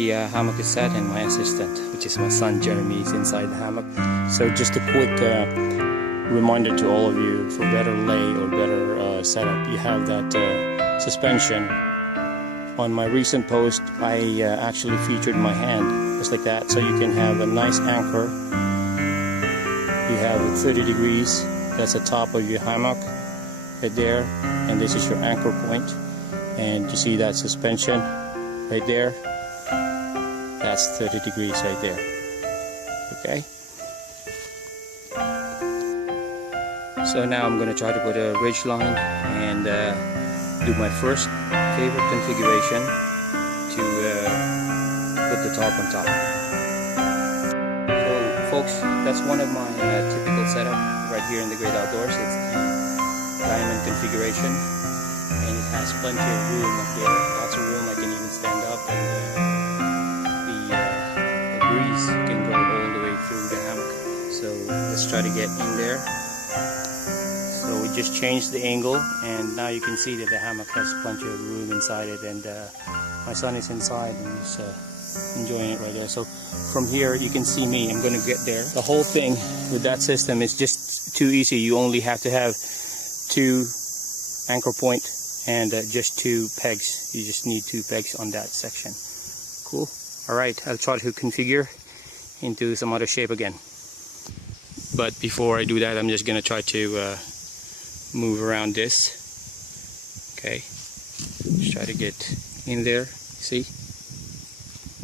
The hammock is set and my assistant, which is my son Jeremy, is inside the hammock. So just a quick reminder to all of you, for better lay or better setup, you have that suspension. On my recent post, I actually featured my hand just like that, so you can have a nice anchor. You have 30 degrees, that's the top of your hammock right there, and this is your anchor point. And you see that suspension right there, that's 30 degrees right there. Okay, so now I'm going to try to put a ridge line and do my first favorite configuration to put the tarp on top. So folks, that's one of my typical setup right here in the Great Outdoors. It's the diamond configuration, and it has plenty of room up there, lots of room. I can even stand up, and the breeze can go all the way through the hammock. So let's try to get in there. So we just changed the angle, and now you can see that the hammock has plenty of room inside it, and my son is inside and he's enjoying it right there. So from here you can see me. I'm going to get there. The whole thing with that system is just too easy. You only have to have 2 anchor point and just 2 pegs. You just need 2 pegs on that section. Cool. Alright, I'll try to configure into some other shape again. But before I do that, I'm just going to try to move around this. Okay, just try to get in there. See,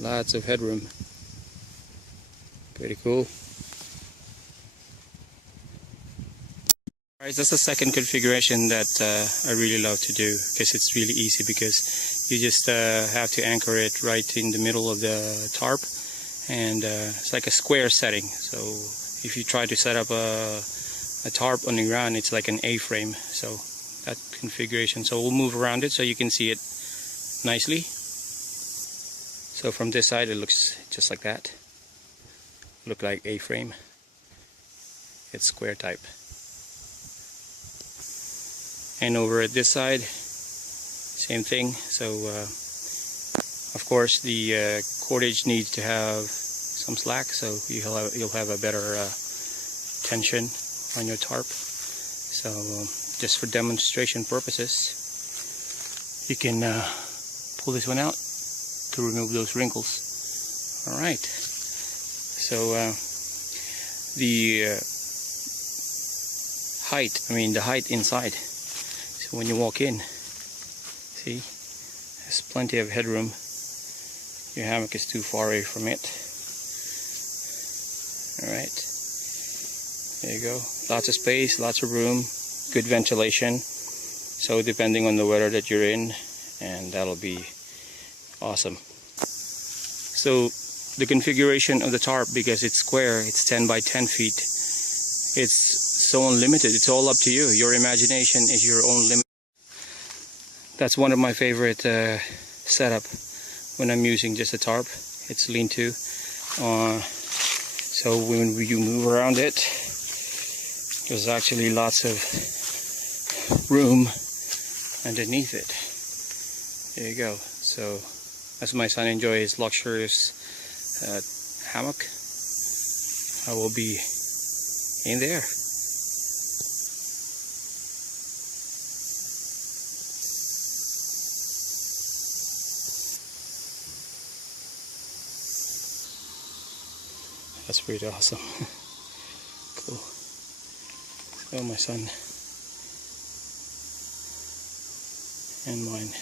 lots of headroom. Pretty cool. Alright, that's the second configuration that I really love to do, because it's really easy, because you just have to anchor it right in the middle of the tarp, and it's like a square setting. So if you try to set up a tarp on the ground, it's like an A-frame. So that configuration, so we'll move around it so you can see it nicely. So from this side it looks just like that, look like A-frame. It's square type. And over at this side, same thing. So of course the cordage needs to have some slack, so you'll have a better tension on your tarp. So just for demonstration purposes, you can pull this one out to remove those wrinkles. Alright, so the height inside, so when you walk in, see, there's plenty of headroom. Your hammock is too far away from it. Alright, there you go. Lots of space, lots of room, good ventilation. So depending on the weather that you're in, and that'll be awesome. So the configuration of the tarp, because it's square, it's 10 by 10 feet. It's so unlimited. It's all up to you. Your imagination is your own limit. That's one of my favorite setup when I'm using just a tarp. It's lean-to. So when you move around it, there's actually lots of room underneath it. There you go. So as my son enjoys his luxurious hammock, I will be in there. That's pretty awesome. Cool. So my son and mine.